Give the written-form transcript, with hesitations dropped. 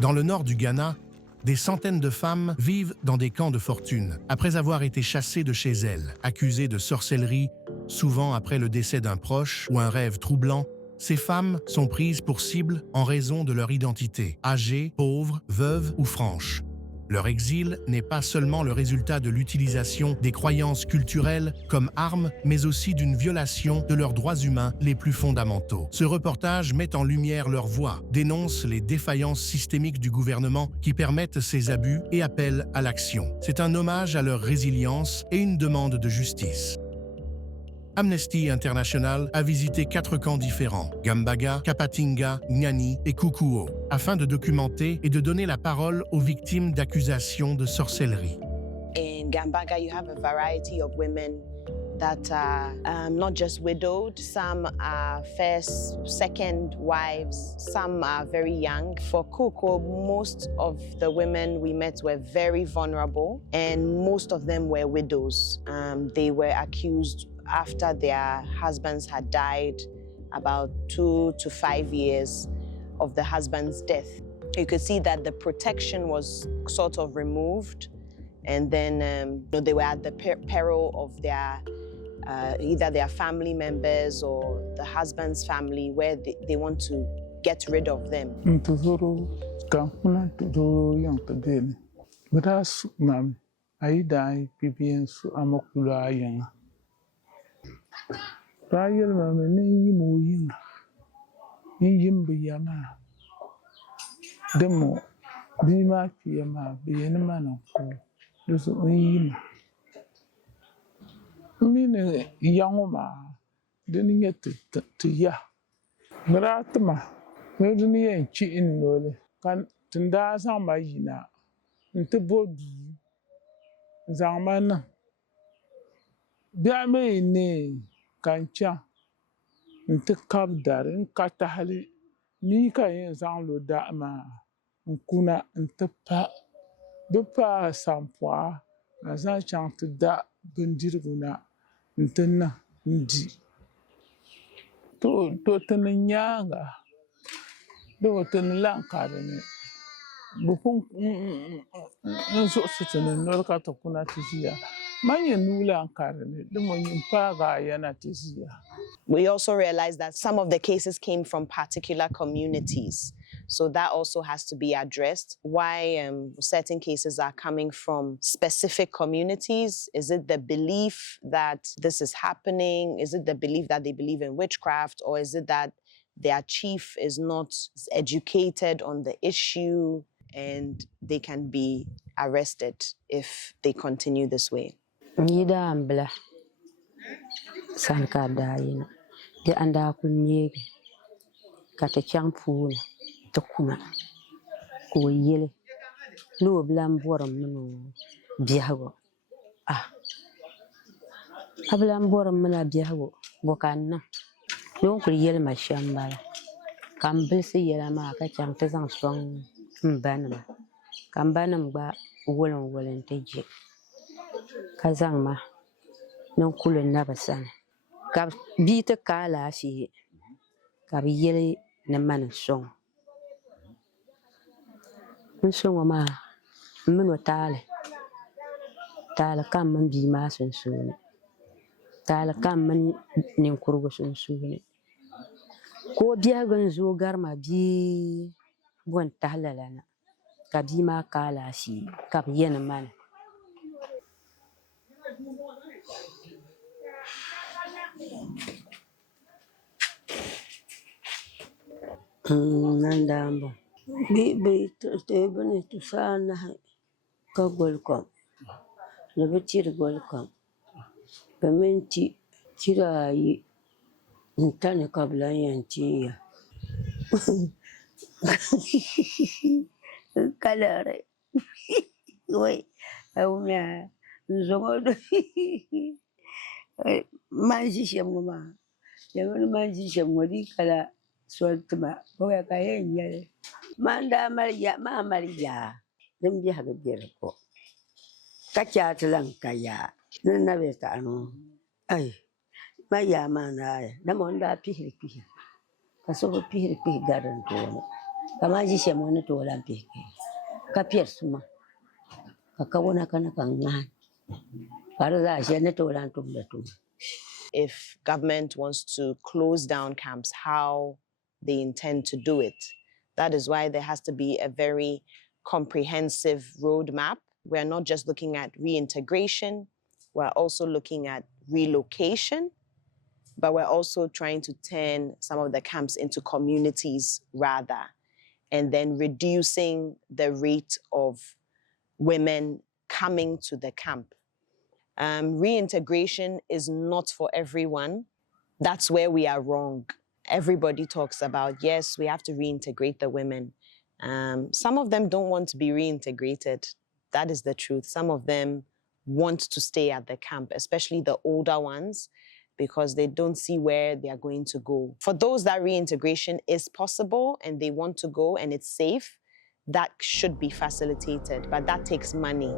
Dans le nord du Ghana, des centaines de femmes vivent dans des camps de fortune, après avoir été chassées de chez elles, accusées de sorcellerie, souvent après le décès d'un proche ou un rêve troublant. Ces femmes sont prises pour cible en raison de leur identité, âgées, pauvres, veuves ou franches. Leur exil n'est pas seulement le résultat de l'utilisation des croyances culturelles comme armes, mais aussi d'une violation de leurs droits humains les plus fondamentaux. Ce reportage met en lumière leur voix, dénonce les défaillances systémiques du gouvernement qui permettent ces abus et appelle à l'action. C'est un hommage à leur résilience et une demande de justice. Amnesty International a visité 4 camps différents, Gambaga, Kapatinga, Nyani et Kukuo, afin de documenter et de donner la parole aux victimes d'accusations de sorcellerie. In Gambaga, you have a variety of women that are not just widowed. Some are first, second wives. Some are very young. For Kukuo, most of the women we met were very vulnerable, and most of them were widows. They were accused after their husbands had died, about 2 to 5 years of the husband's death. You could see that the protection was sort of removed, and then they were at the peril of their either their family members or the husband's family, where they want to get rid of them. Rayel mame ne yimo yin yim bi yama demo bi ma fi yama bi yin mana ko do so yim mi ne yangoma de ni yet to ya gratma me do ni yen chi in nole kan tunda sa ma yina nte bodu zamana bia me ne kancha nte kabdar in katahali ni ka yin zang lo da ma nkuna nte pa be pa sampwa na zan chang te da bendirguna nte na ndi to tennyanga do ten lankare ne bufun nso sitene no ka to kuna tizia manye nula karne de monyin paga yana tizia. We also realized that some of the cases came from particular communities. So that also has to be addressed. Why certain cases are coming from specific communities? Is it the belief that this is happening? Is it the belief that they believe in witchcraft? Or is it that their chief is not educated on the issue and they can be arrested if they continue this way? Nida ambla sanka dayina de anda kunyege kata champu to kuma ko yele no blam boram no biago ablam boram mana biago bokanna don ko yele ma shambala kambil se yela ma ka cham te sang song mbanama kambanam ba wolon teje kazang ma non kulen na basana ka bita kala fi ka yele na man song ma min watale tala kam man bi ma sun sune tala kam man nin kurgo sun sune ko biya gan zo garma bi bon tahlala ka bi ma kala fi ka yana man nandambo bi te bane to sana ka golkom le betir golkom bamenti tirai ntane kabla yantiya kalare oi una zongo manji shemuma yamana manji shemodi kala soltma boya kayenya manda maria dum biya ga birko kacha tlan kaya na beta anu ai maya mana da monda pihri kaso pihri garan to Kamaji shemoni to Olympic. Kapier suma. Kakawona kana kangan. Paraza shene to Olantum betum. If government wants to close down camps, how they intend to do it. That is why there has to be a very comprehensive roadmap. We're not just looking at reintegration, we're also looking at relocation, but we're also trying to turn some of the camps into communities rather, and then reducing the rate of women coming to the camp. Reintegration is not for everyone. That's where we are wrong. Everybody talks about, yes, we have to reintegrate the women. Some of them don't want to be reintegrated. That is the truth. Some of them want to stay at the camp, especially the older ones, because they don't see where they are going to go. For those that reintegration is possible and they want to go and it's safe, that should be facilitated, but that takes money.